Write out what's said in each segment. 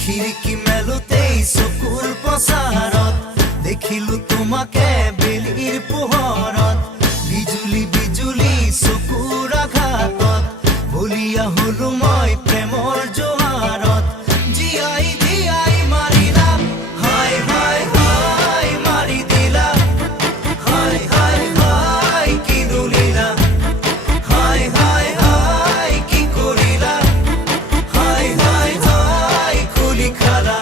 খিৰিকী মেলোতেই চকুৰ পচাৰত দেখিলো তোমাকে বেলিৰ পোহৰত বিজুলি বিজুলি চকুৰ আঘাতত বলিয়া হলো মই প্ৰেমৰ জোৱাৰত জীয়াই জীয়াই মাৰিলা হাই হাই হাই মাৰি দিলা হাই হাই হাই কি দুলিলা হাই হাই হাই কি কৰিলা হাই হাই হাই খুলি খালা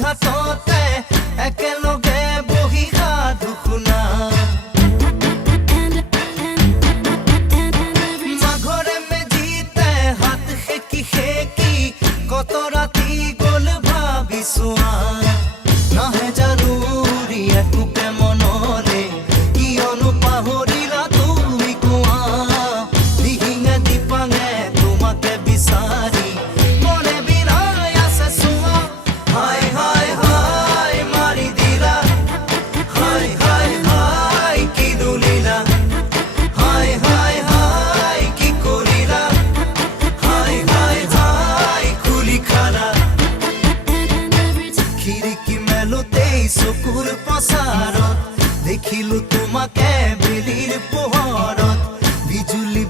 ঘাটতে একেলগে বহি সাধু শুনা মাঘৰে মেজিতে হাত সেকি সেকি কত ৰাতি গল ভাবিছোৱা নাহে জানুৰি একোকে মনলে কিয়নো পাহৰিলা তুমি কোৱা দিহিঙে দিপাঙে তোমাকে বিচাৰি মনে বিৰাই আছে চোৱা হাই হাই হাই মাৰি দিলা হাই হাই হাই কি দুলিলা হাই হাই হাই কি কৰিলা হাই হাই হাই খুলি খালা খিৰিকী মেলোতেই চকুৰ পচাৰত দেখিলো তোমাকে বেলিৰ পোহৰত বিজুলি